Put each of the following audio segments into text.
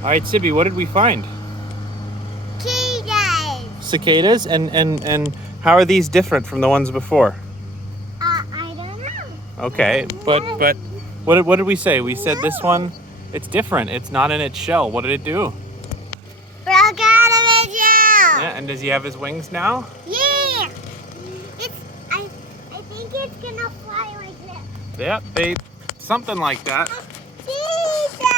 All right, Sibby, what did we find? Cicadas. Cicadas, and how are these different from the ones before? I don't know. Okay, but what did we say? We said this one, it's different. It's not in its shell. What did it do? Broke out of it now. Yeah, and does he have his wings now? Yeah. I think it's gonna fly like this. Yeah, something like that. Cicada.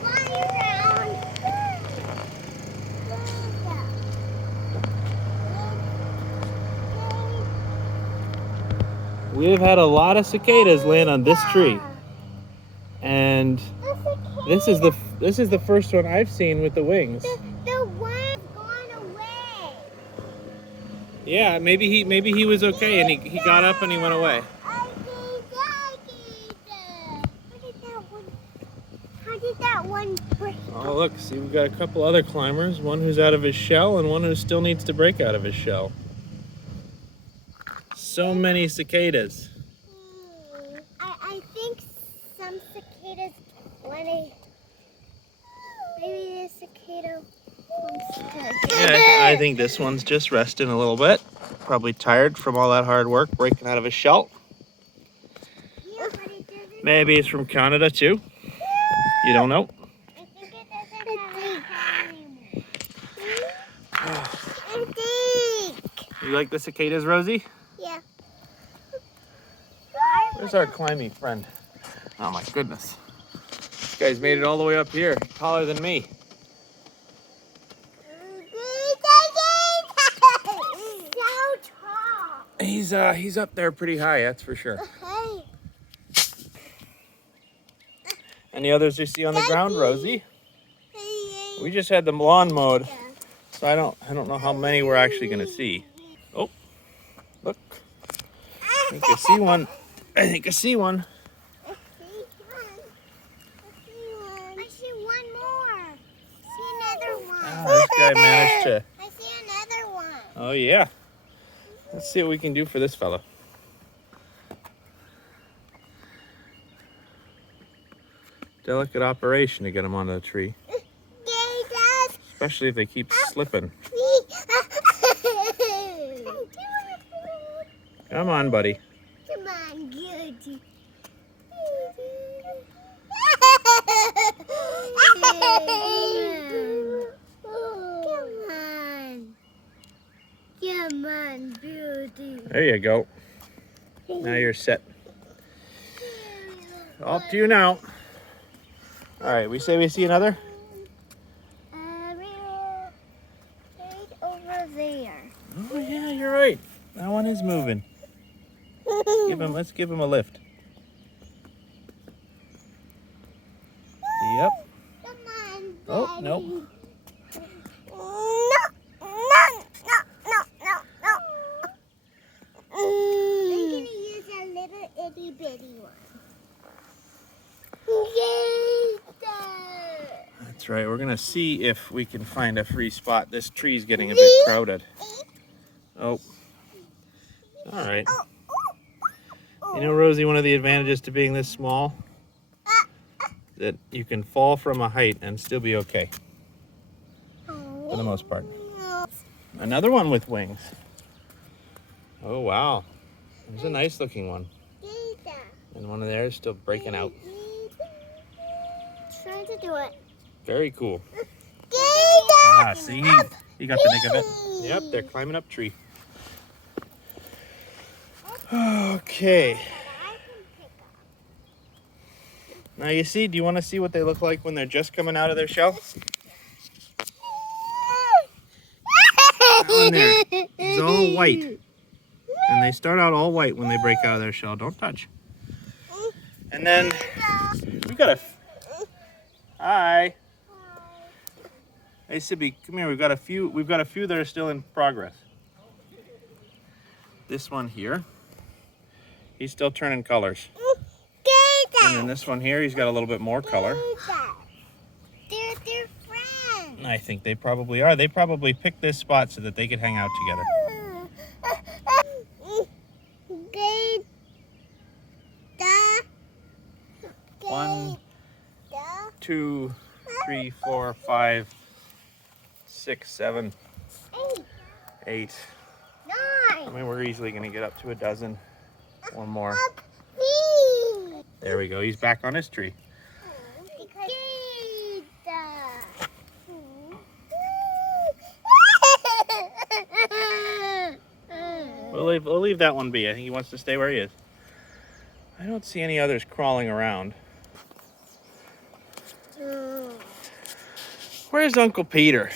Fly around. We've had a lot of cicadas land on this tree, and this is the first one I've seen with the wings. The one's gone away. Yeah, maybe he was okay, and he got up and he went away. How did that one break? Oh, look, see, we've got a couple other climbers, one who's out of his shell and one who still needs to break out of his shell. So many cicadas. I think some cicadas maybe the cicada wants to. Yeah, I think this one's just resting a little bit. Probably tired from all that hard work breaking out of his shell. Yeah, but it doesn't. Maybe it's from Canada too. You don't know. I think it doesn't have anymore. I think. You like the cicadas, Rosie? Yeah. Where's our climbing friend? Oh my goodness. This guy's made it all the way up here, taller than me. So tall. He's up there pretty high, that's for sure. Hey. Any others you see on the ground, Rosie? We just had the lawn mowed, so I don't know how many we're actually gonna see. Oh, look. I think I see one. I think I see one. I see one more. I see another one. Ah, this guy managed to. I see another one. Oh yeah. Let's see what we can do for this fella. Delicate operation to get him onto the tree. Especially if they keep slipping. Come on, buddy. Come on, Goody. Come on. Come on, Beauty. There you go. Now you're set. Up to you now. All right, we say we see another? Right over there. Oh yeah, you're right. That one is moving. Let's give him a lift. Yep. Come on, Oh, Daddy. nope. No. I'm gonna use a little itty bitty one. That's right. We're gonna see if we can find a free spot. This tree's getting a bit crowded. Oh. All right. You know, Rosie, one of the advantages to being this small, that you can fall from a height and still be okay. For the most part. Another one with wings. Oh, wow. There's a nice looking one. And one of theirs still breaking out. Trying to do it. Very cool. Ah, see? You got the nick of it. Yep, they're climbing up tree. Okay. Now you see, do you want to see what they look like when they're just coming out of their shell? That one there is all white. And they start out all white when they break out of their shell. Don't touch. And then we've got a... Hi. Hey, Sibby, come here. We've got a few that are still in progress. This one here, he's still turning colors. And then this one here, he's got a little bit more color. They're friends. I think they probably are. They probably picked this spot so that they could hang out together. 1, 2, 3, 4, 5, 6, 7, 8, 8. 9. I mean, we're easily going to get up to a dozen or more. There we go. He's back on his tree. We'll leave that one be. I think he wants to stay where he is. I don't see any others crawling around. Where's Uncle Peter?